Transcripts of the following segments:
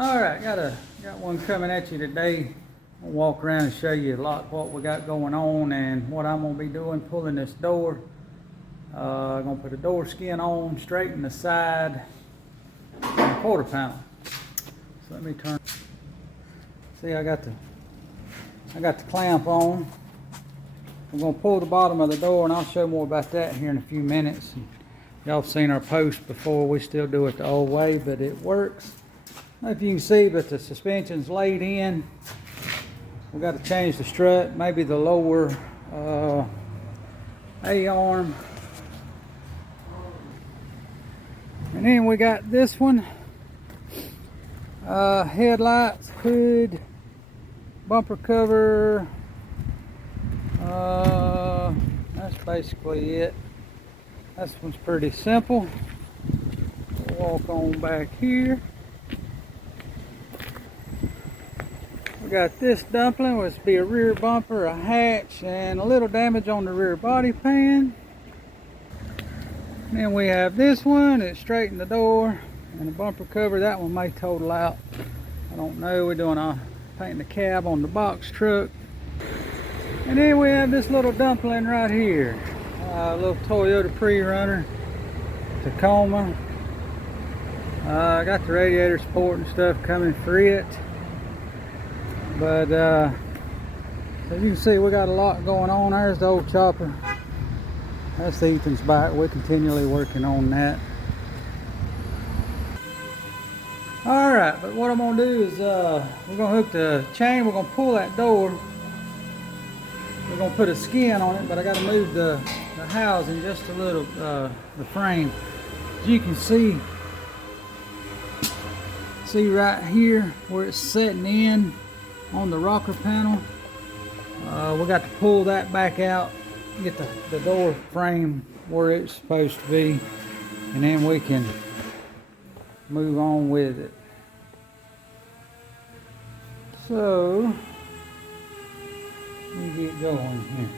All right, got one coming at you today. I'll walk around and show you a lot what we got going on and what I'm gonna be doing, pulling this door. I'm gonna put a door skin on, straighten the side and the quarter panel. So let me turn. See, I got the clamp on. I'm gonna pull the bottom of the door, and I'll show more about that here in a few minutes. Y'all have seen our post before. We still do it the old way, but it works. I don't know if you can see, but the suspension's laid in. We got to change the strut, maybe the lower A-arm. And then we got this one. Headlights, hood, bumper cover. That's basically it. This one's pretty simple. We'll walk on back here. We got this dumpling, which would be a rear bumper, a hatch, and a little damage on the rear body pan. Then we have this one. It straightened the door and the bumper cover. That one may total out. I don't know. We're doing painting the cab on the box truck. And then we have this little dumpling right here. A little Toyota Pre-Runner, Tacoma. I got the radiator support and stuff coming for it. But as you can see, we got a lot going on. There's the old chopper. That's Ethan's bike. We're continually working on that. All right, but what I'm gonna do is we're gonna hook the chain. We're gonna pull that door. We're gonna put a skin on it, but I gotta move the housing just a little, the frame. As you can see right here where it's setting in on the rocker panel. We got to pull that back out, get the door frame where it's supposed to be, and then we can move on with it. So let me get going here.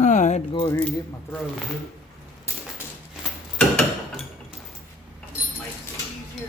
I had to go over here and get my throws hooked. Makes it easier.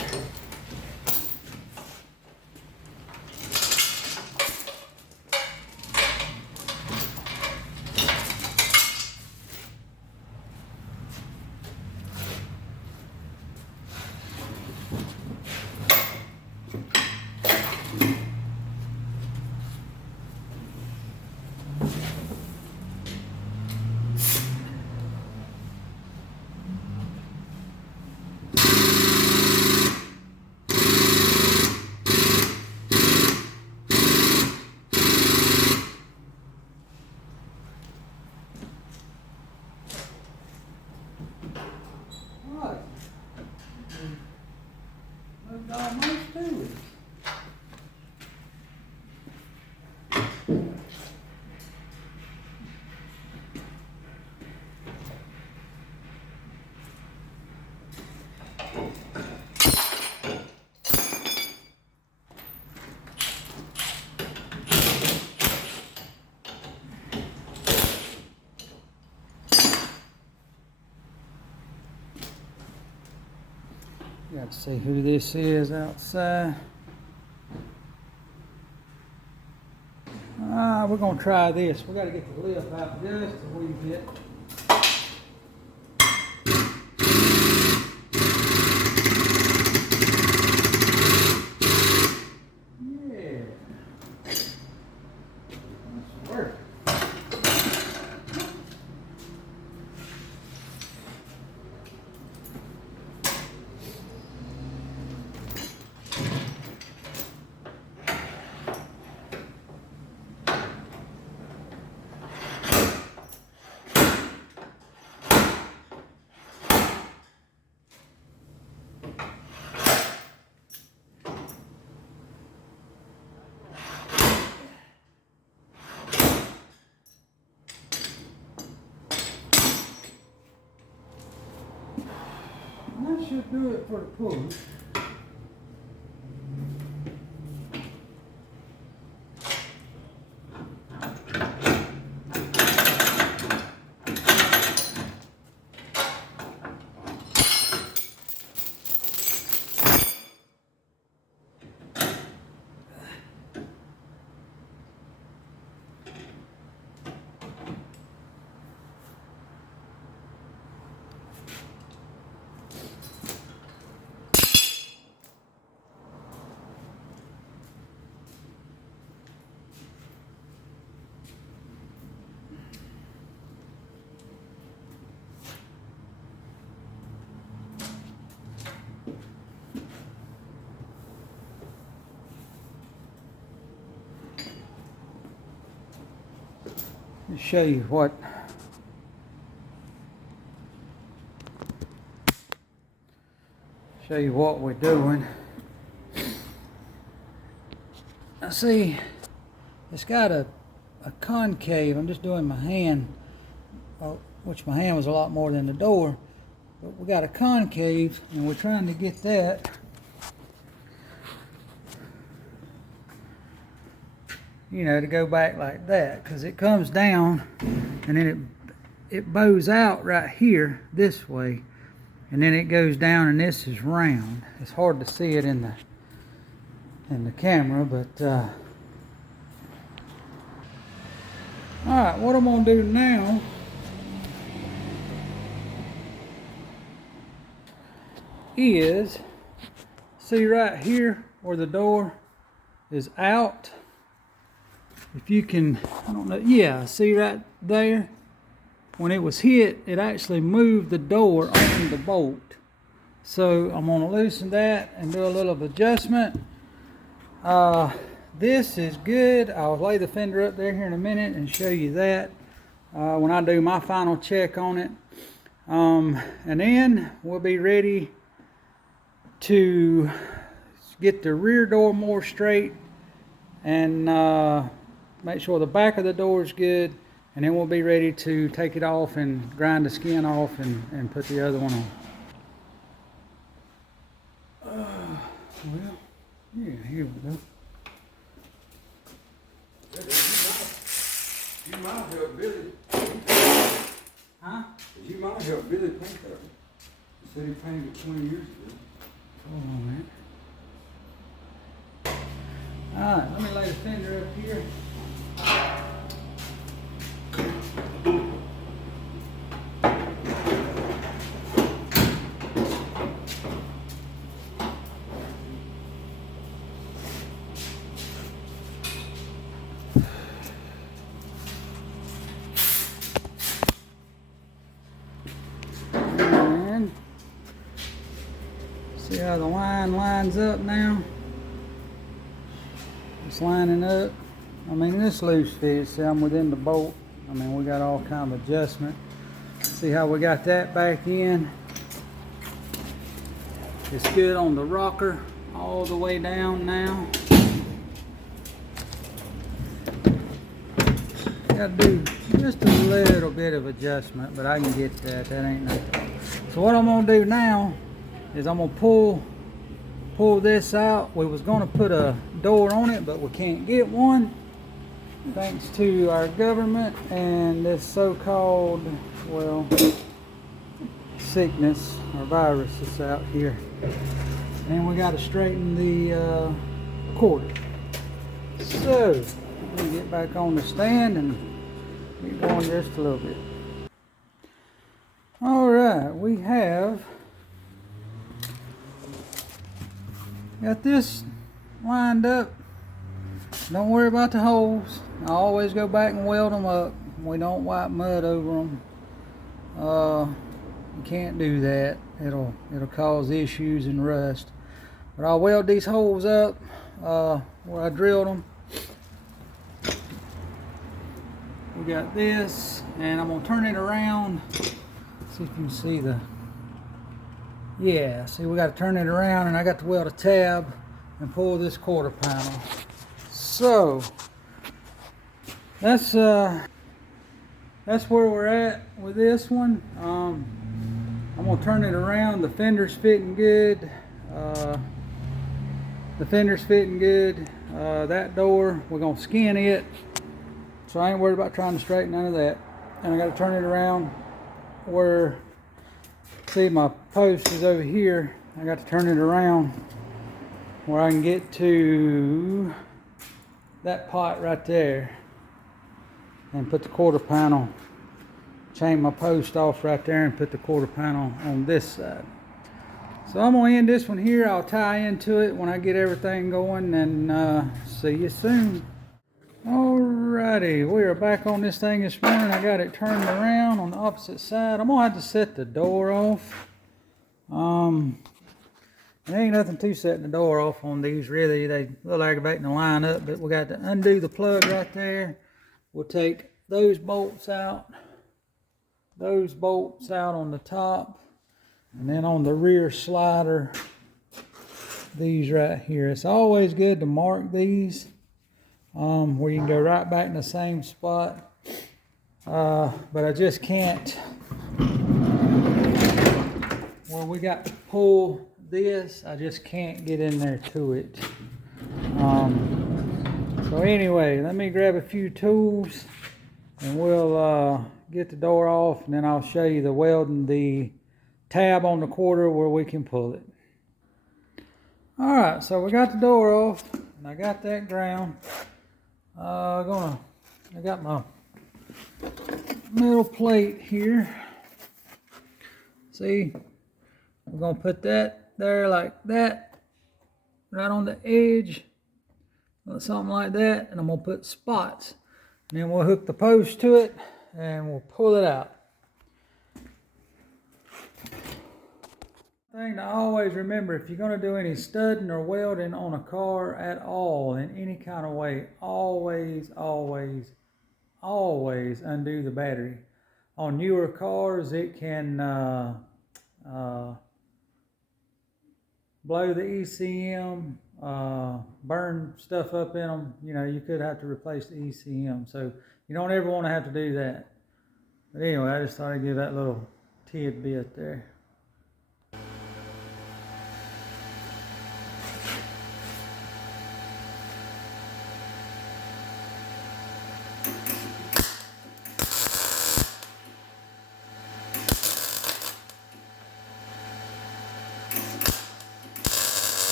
Almost to it. Got to see who this is outside. We're going to try this. We got to get the lip out just a wee bit. Yeah. That's work. should do it for the push. Let me show you what we're doing. I see it's got a concave. I'm just doing my hand, which my hand was a lot more than the door, but we got a concave and we're trying to get that to go back like that, because it comes down and then it bows out right here this way, and then it goes down, and this is round. It's hard to see it in the camera, but all right, what I'm gonna do now is, see right here where the door is out. If you can, I don't know, yeah, see right there? When it was hit, it actually moved the door onto the bolt. So I'm gonna loosen that and do a little adjustment. This is good. I'll lay the fender up there here in a minute and show you that when I do my final check on it. And then we'll be ready to get the rear door more straight and make sure the back of the door is good, and then we'll be ready to take it off and grind the skin off and put the other one on. Well, yeah, here we go. You might help Billy. Huh? You might help Billy paint that. He said he painted it 20 years ago. Hold on a minute. Alright, let me lay the fender up here. And see how the line lines up now? It's lining up. I mean, this loose fit. See, I'm within the bolt. I mean, we got all kind of adjustment. See how we got that back in. It's good on the rocker all the way down now. Got to do just a little bit of adjustment, but I can get that. That ain't nothing. So what I'm gonna do now is I'm gonna pull this out. We was gonna put a door on it, but we can't get one thanks to our government and this so-called, well, sickness or virus that's out here. And we got to straighten the cord. So let me get back on the stand and get going just a little bit. All right, we have got this lined up. Don't worry about the holes. I always go back and weld them up. We don't wipe mud over them. You can't do that. It'll cause issues and rust. But I'll weld these holes up where I drilled them. We got this, and I'm gonna turn it around. See if you can see the. Yeah, see, we got to turn it around, and I got to weld a tab and pull this quarter panel. So that's where we're at with this one. I'm gonna turn it around. The fender's fitting good. That door, we're gonna skin it. So I ain't worried about trying to straighten none of that. And I gotta turn it around where, see, my post is over here. I got to turn it around where I can get to that pot right there and put the quarter panel, chain my post off right there and put the quarter panel on this side. So I'm gonna end this one here. I'll tie into it when I get everything going, and see you soon. Alrighty, we are back on this thing this morning. I got it turned around on the opposite side. I'm gonna have to set the door off. There ain't nothing to setting the door off on these really. They a little aggravating to line up, but we got to undo the plug right there. We'll take those bolts out on the top, and then on the rear slider, these right here. It's always good to mark these where you can go right back in the same spot, but I just can't, where we got to pull this, I just can't get in there to it. So anyway, let me grab a few tools and we'll get the door off, and then I'll show you the welding the tab on the quarter where we can pull it. Alright, so we got the door off and I got that ground. I got my metal plate here. See, we're gonna put that there like that, right on the edge, something like that, and I'm gonna put spots, and then we'll hook the post to it and we'll pull it out. Thing to always remember, if you're going to do any studding or welding on a car at all in any kind of way, always undo the battery. On newer cars, it can blow the ECM, burn stuff up in them. You know, you could have to replace the ECM, so you don't ever want to have to do that. But anyway, I just thought I'd give that little tidbit there.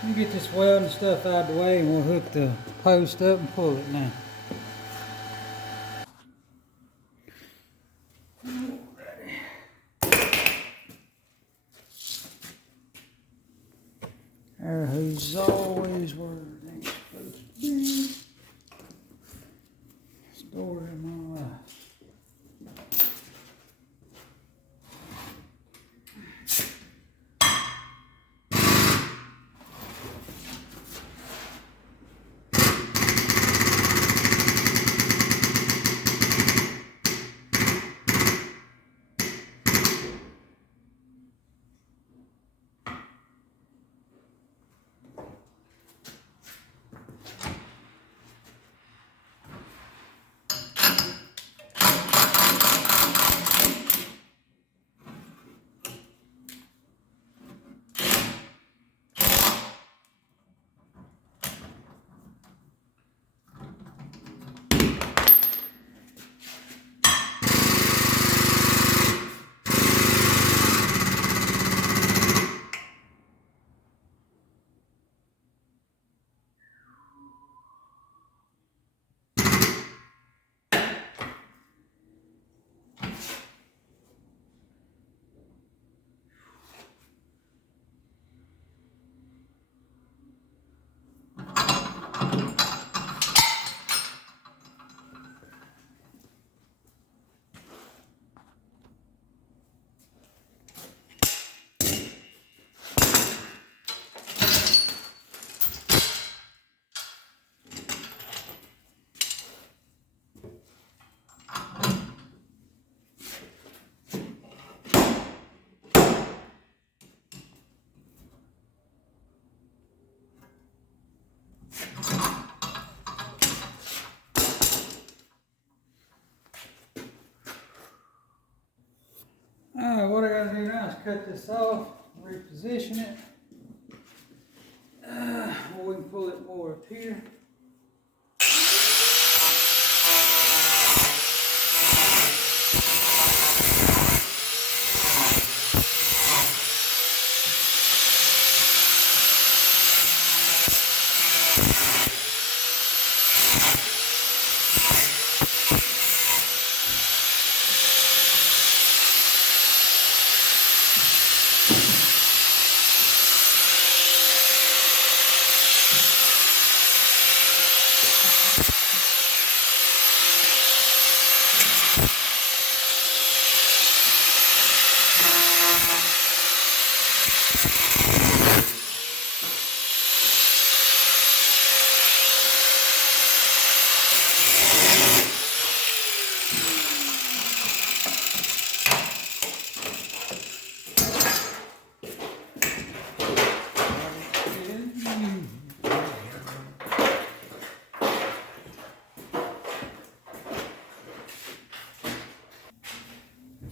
Let me get this welding stuff out of the way and we'll hook the post up and pull it now. Air hose always where it ain't supposed to be. Stored in my life. Alright, what I gotta do now is cut this off, reposition it. We can pull it more up here.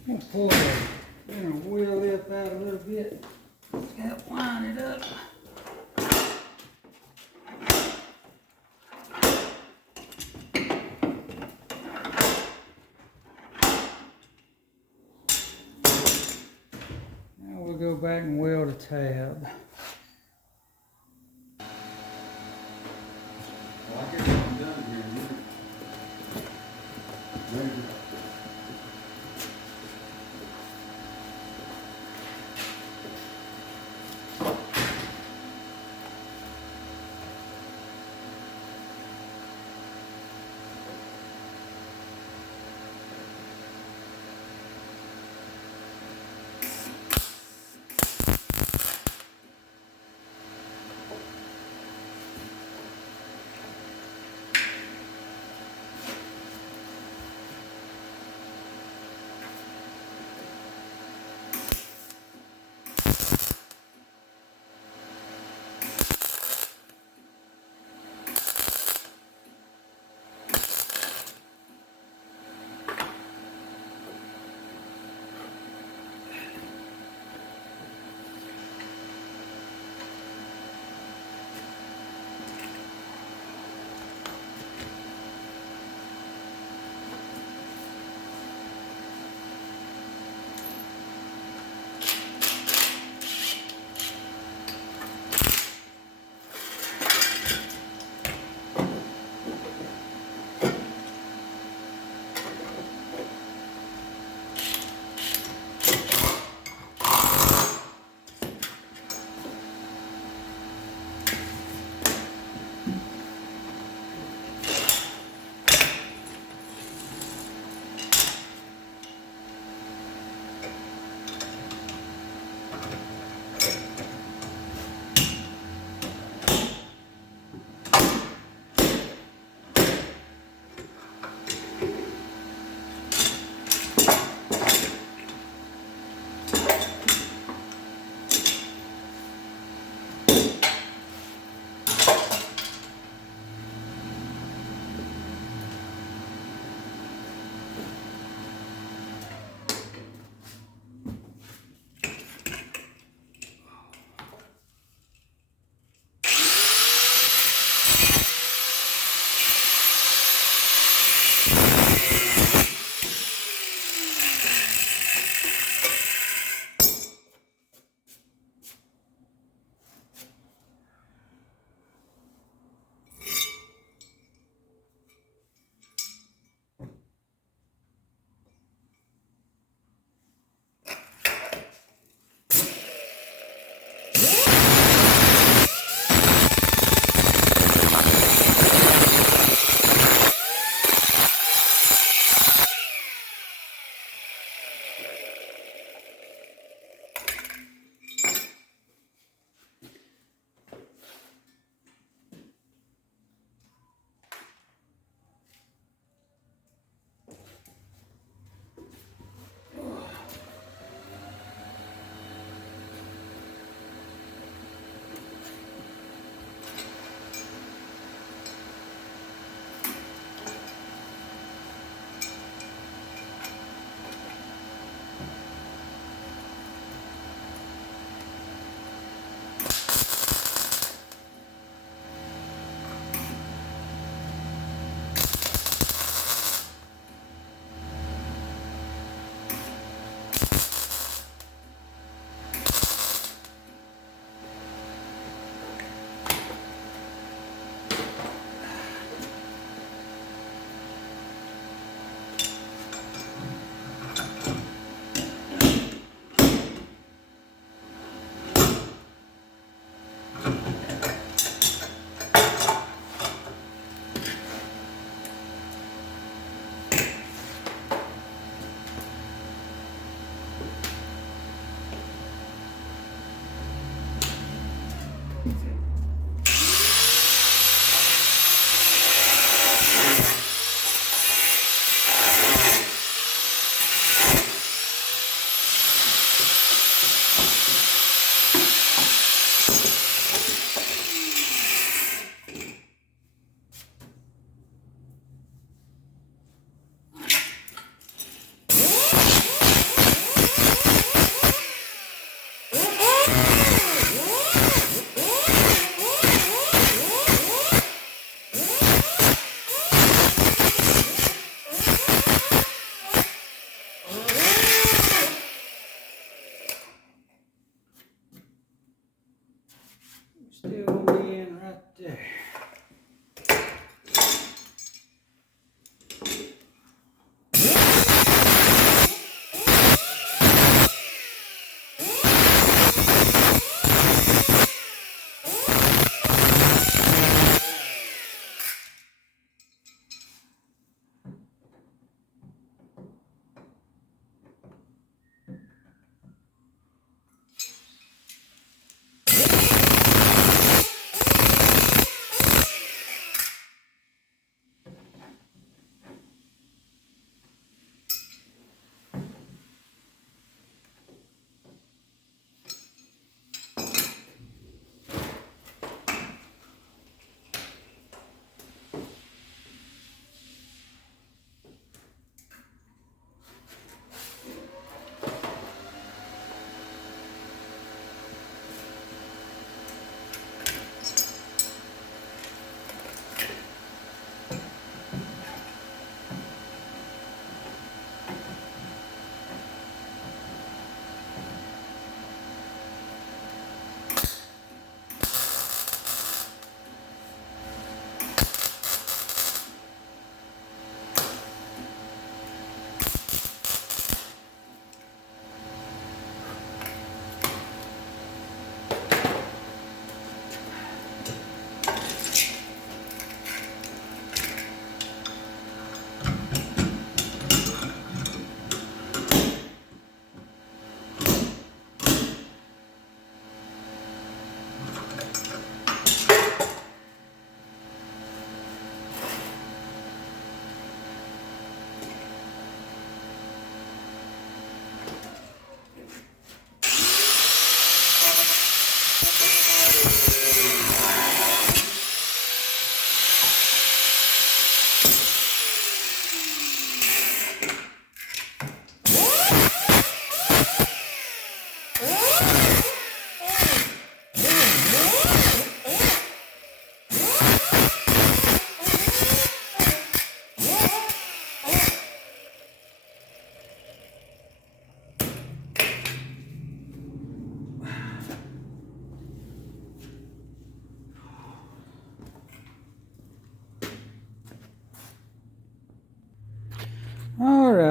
We'll pull the inner wheel lip out a little bit. Just gotta wind it up. Now we'll go back and weld a tab. Well, I guess I'm done here, maybe.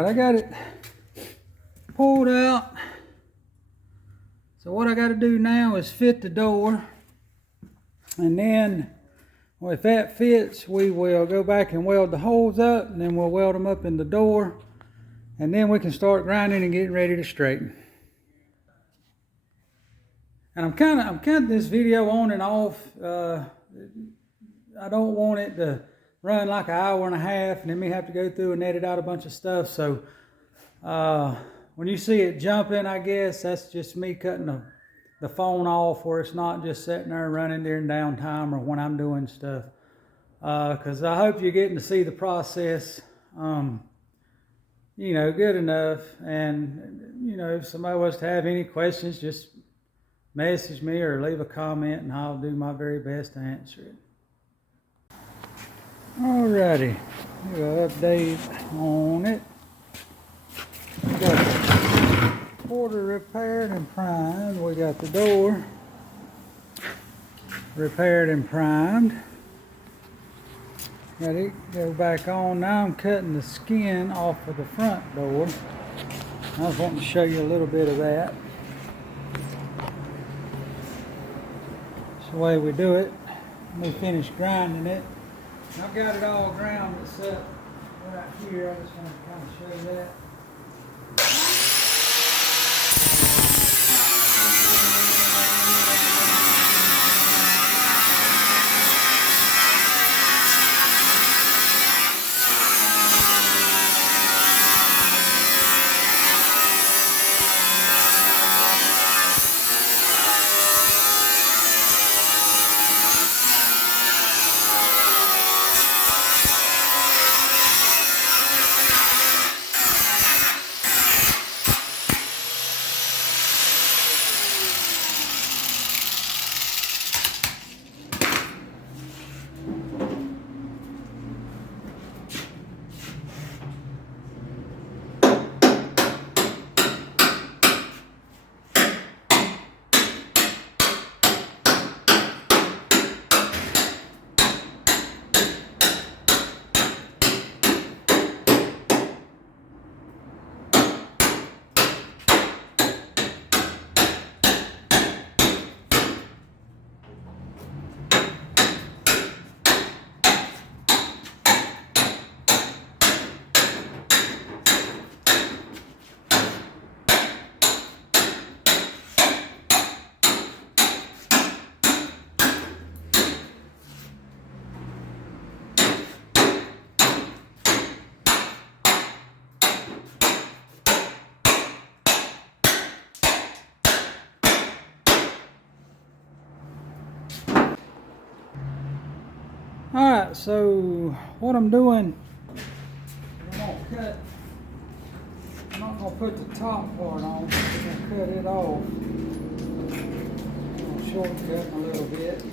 right, I got it pulled out. So what I got to do now is fit the door, and then well, if that fits, we will go back and weld the holes up, and then we'll weld them up in the door, and then we can start grinding and getting ready to straighten. And I'm cutting this video on and off. I don't want it to run like an hour and a half, and then me have to go through and edit out a bunch of stuff. So when you see it jumping, I guess that's just me cutting the phone off, where it's not just sitting there running during downtime or when I'm doing stuff. Because I hope you're getting to see the process, you know, good enough. And, you know, if somebody was to have any questions, just message me or leave a comment, and I'll do my very best to answer it. Alrighty, do an update on it. We got the quarter repaired and primed. We got the door repaired and primed. Got it go back on. Now I'm cutting the skin off of the front door. I was wanting to show you a little bit of that. That's the way we do it. We finish grinding it. I've got it all grounded set right here. I just want to kind of show you that. Alright, so what I'm doing, I'm not going to put the top part on, I'm going to cut it off. I'm going to shortcut a little bit.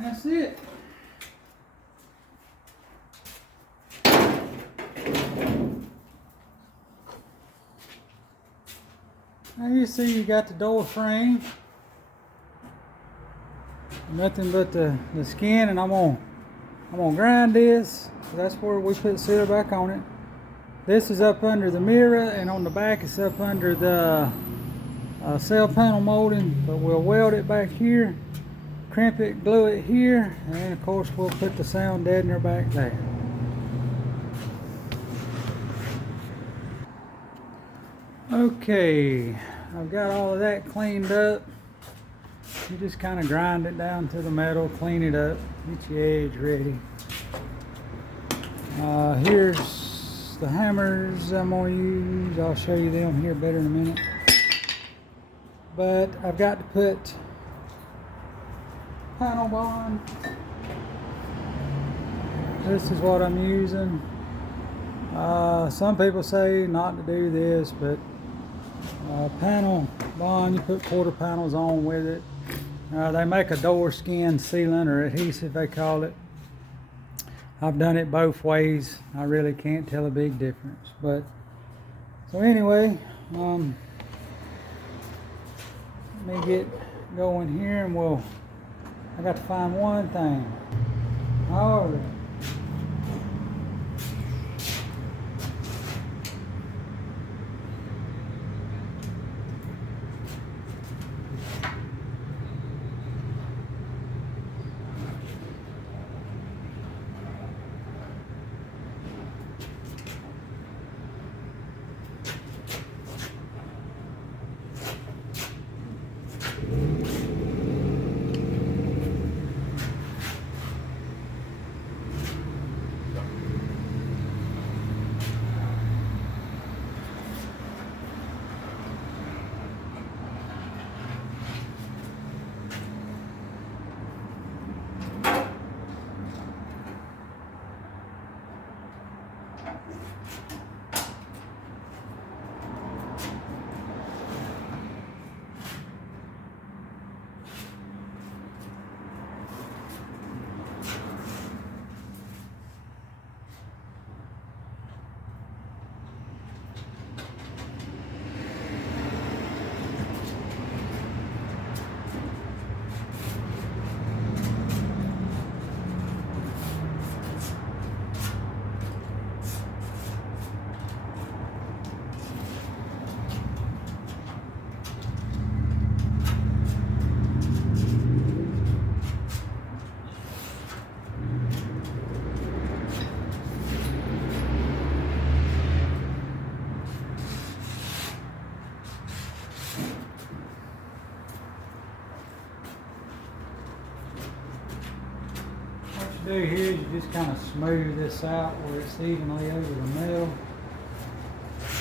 That's it. Now you see you got the door frame. Nothing but the skin, and I'm gonna grind this. That's where we put sealer back on it. This is up under the mirror, and on the back it's up under the cell panel molding, but we'll weld it back here, crimp it, glue it here, and of course we'll put the sound deadener back there. Okay, I've got all of that cleaned up. You just kind of grind it down to the metal, clean it up, get your edge ready. Here's the hammers I'm going to use. I'll show you them here better in a minute. But I've got to put panel bond. This is what I'm using. Some people say not to do this, but panel bond, you put quarter panels on with it. They make a door skin sealant or adhesive, they call it. I've done it both ways. I really can't tell a big difference. But so anyway, let me get going here, and I got to find one thing. All right. What you do here is you just kind of smooth this out where it's evenly over the metal.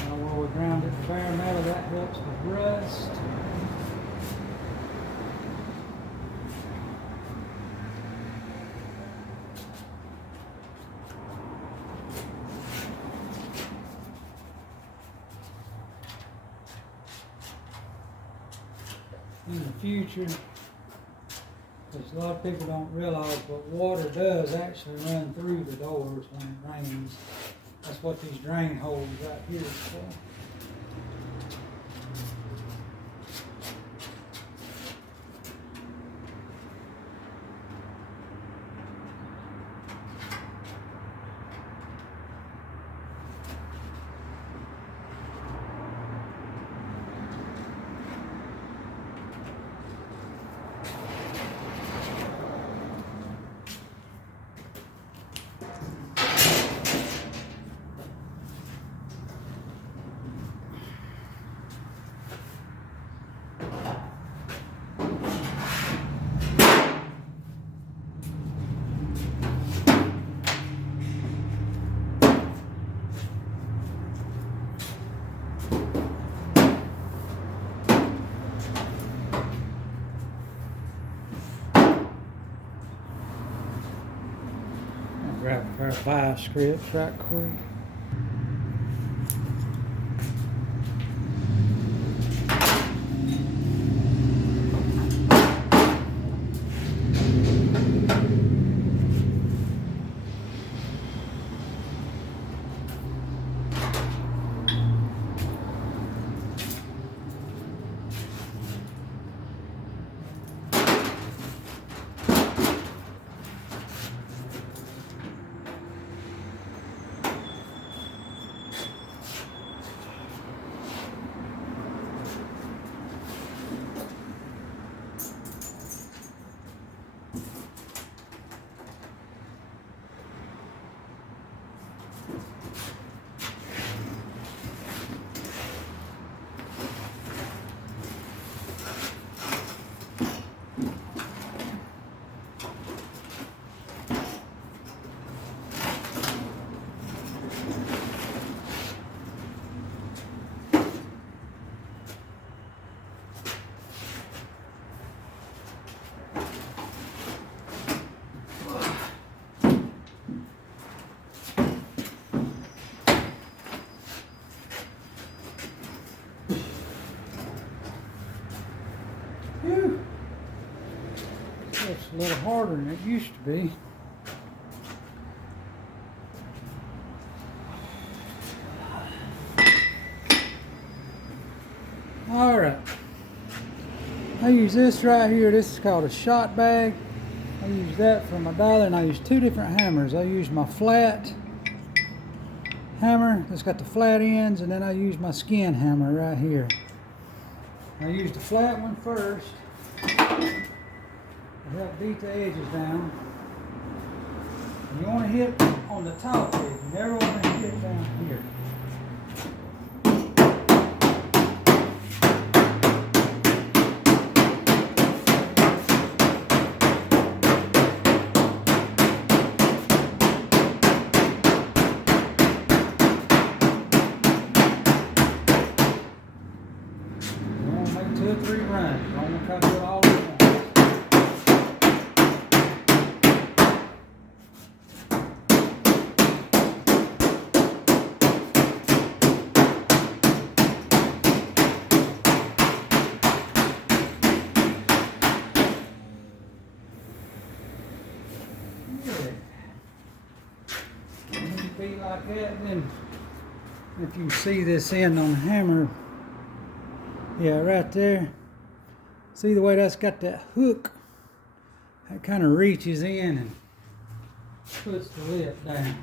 Where we ground it to bare metal, that helps with rust. In the future, because a lot of people don't realize, but water does actually run through the doors when it rains. That's what these drain holes right here is for. Grab a pair of vice grips right quick. Whew. It's a little harder than it used to be. All right. I use this right here. This is called a shot bag. I use that for my dialer, and I use two different hammers. I use my flat hammer that's got the flat ends, and then I use my skin hammer right here. I use the flat one first to help beat the edges down. And you want to hit on the top edge. You never want to hit down here. Two or three runs. Don't want to try to do it all at once. Good. When you beat like that, then if you see this end on the hammer, yeah, right there. See the way that's got that hook? That kind of reaches in and puts the lip down.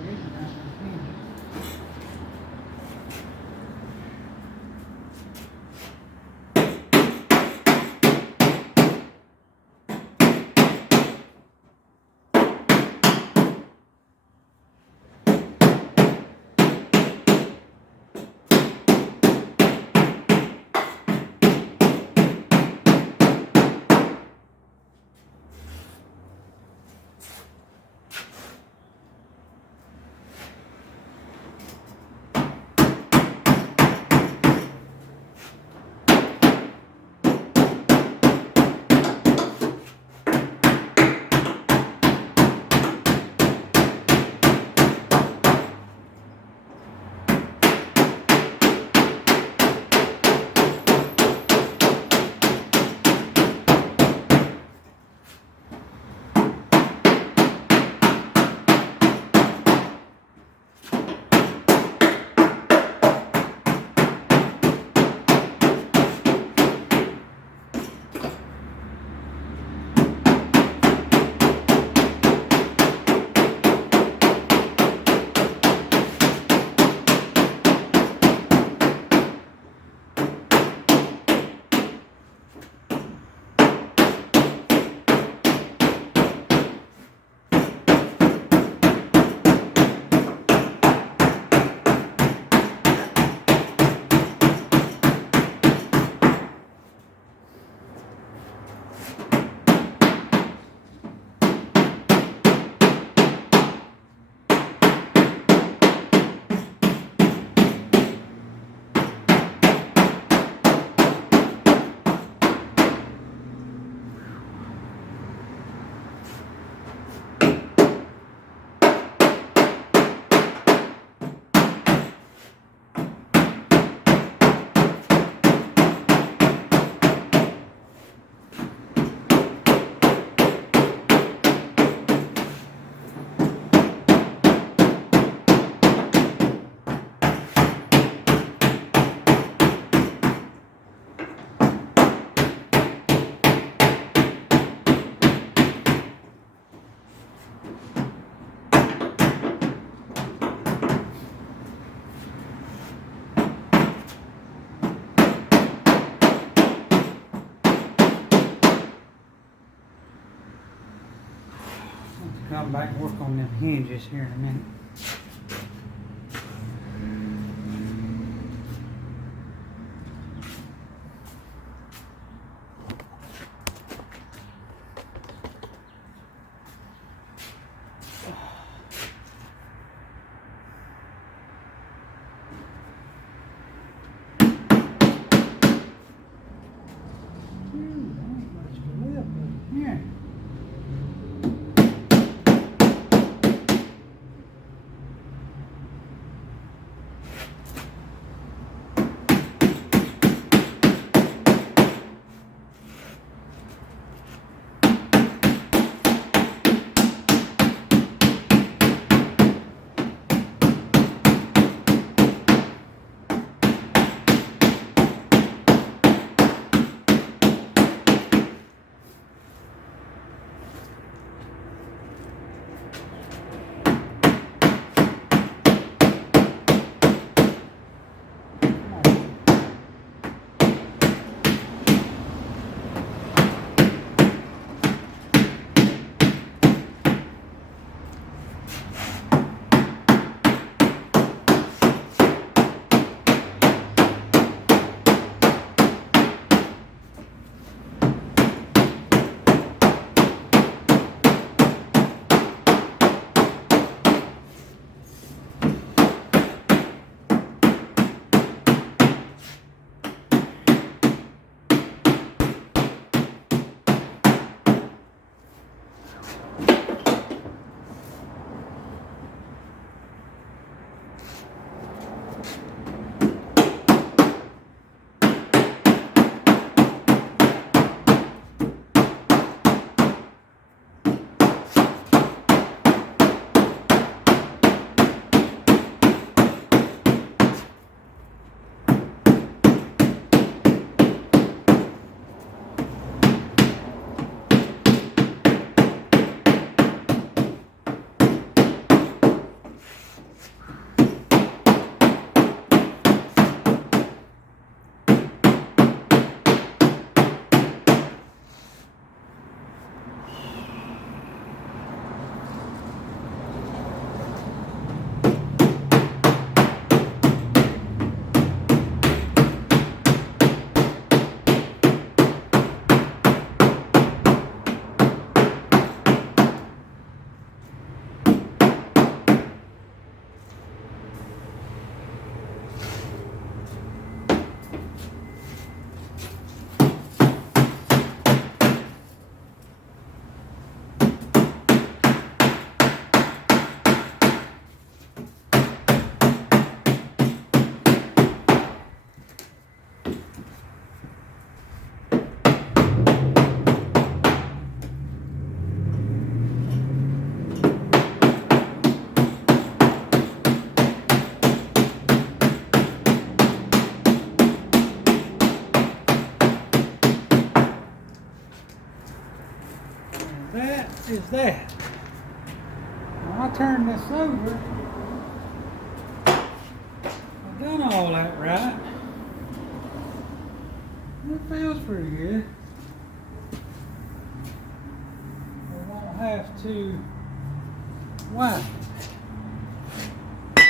get it out of here. Come back and work on them hinges here in a minute. there's that. When I turn this over, I've done all that right. It feels pretty good. We won't have to whack it.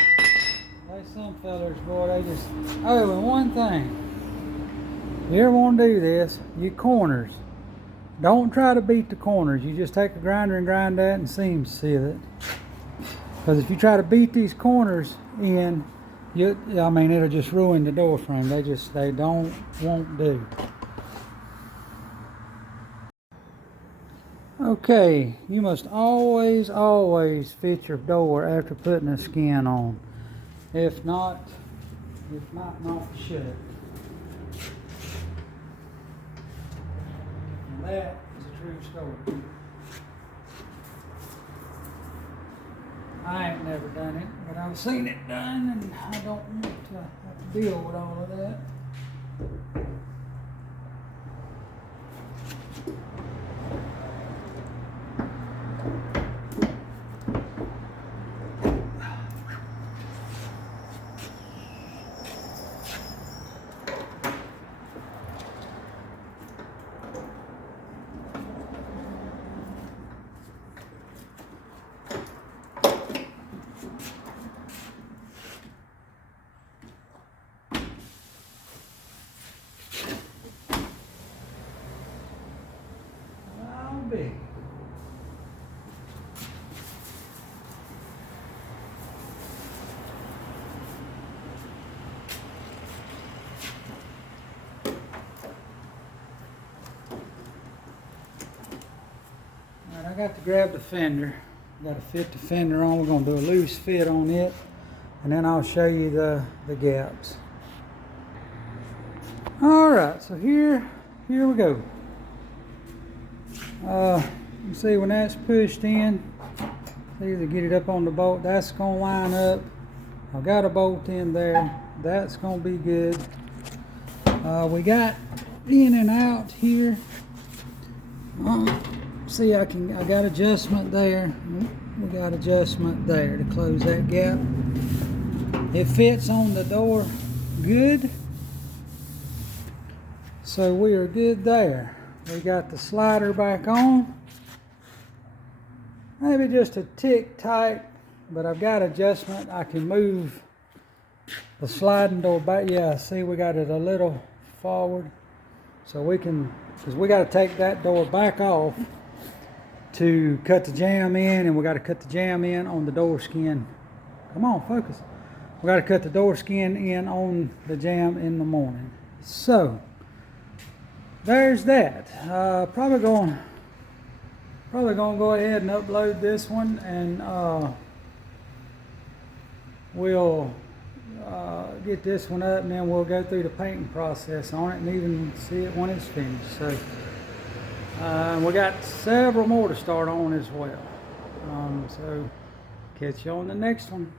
Like some fellers, boy, they just... Oh, and one thing. If you ever want to do this, your corners. Don't try to beat the corners. You just take a grinder and grind that and seam seal it. Because if you try to beat these corners in, it'll just ruin the door frame. They won't do. Okay, you must always fit your door after putting the skin on. If not shut. And that is a true story. I ain't never done it, but I've seen it done, and I don't want to have to deal with all of that. Big. Alright, I got to grab the fender. Got to fit the fender on. We're going to do a loose fit on it, and then I'll show you the gaps. Alright, so here we go. You see when that's pushed in, either get it up on the bolt, that's going to line up. I've got a bolt in there, that's going to be good. We got in and out here. See, I got adjustment there. We got adjustment there to close that gap. It fits on the door good, so we are good there. We got the slider back on. Maybe just a tick tight, but I've got adjustment. I can move the sliding door back. Yeah, see, we got it a little forward. So we can, because we got to take that door back off to cut the jamb in, and we got to cut the jamb in on the door skin. Come on, focus. We got to cut the door skin in on the jamb in the morning. So there's that. Probably going to go ahead and upload this one, and we'll get this one up, and then we'll go through the painting process on it and even see it when it's finished. So we got several more to start on as well. So catch you on the next one.